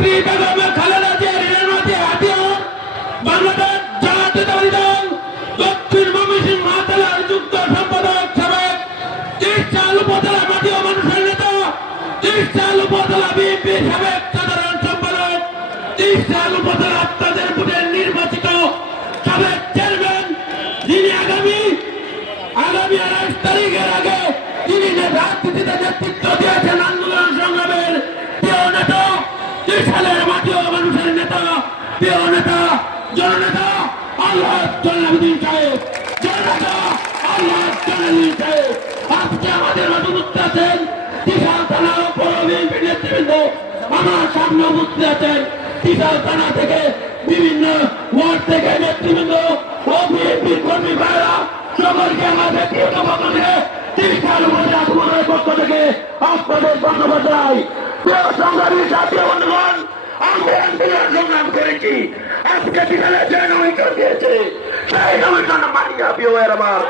বেগম খালেদা জিয়ার নির্মাণে হাতিয়ার বাংলাদেশ জাতীয়তাবাদী দল দক্ষিণ ময়মনসিংহ মহাজেলার যুক্ত সম্পাদক সাবেক তিরশাল উপজেলা মাটি ও মানুষের নেতা তিরশাল উপজেলা বিএনপি সাবেক সাধারণ সম্পাদক তিরশাল উপজেলা আপনাদের ভোটের নির্বাচিত সাবেক চেয়ারম্যান যিনি আগামী 28 তারিখের আগে তিনি রাজনীতিতে নেতৃত্ব দিয়েছেন আন্দোলন সংগ্রামের প্রিয় নেতা তিরশালের মাটি ও মানুষের নেতা প্রিয় নেতা জননেতা আল্লাহ জলালুদ্দিন সাহেব জননেতা আল্লাহ জলালুদ্দিন সাহেব আজকে আমাদের উপস্থিত আছেন তিরশাল থানা পৌর বিএনপি নেতৃবৃন্দ আমার সামনে উপস্থিত আছেন তিরশাল থানা থেকে বিভিন্ন ওয়ার্ড থেকে নেতৃবৃন্দ ও বিএনপির কর্মী ভাইরা সকলকে আমার ব্যক্তিগত পক্ষে তিরশাল উপজেলার পক্ষ থেকে আপনাদের ধন্যবাদ জানাই। প্রিয় সংগ্রামী সাথী বন্ধুগণ, আমরা আন্দোলন সংগ্রাম করেছি, আজকে বিকালে যে নমিশন দিয়েছে সেই নমিশন মানিয়ে প্রিয় আমার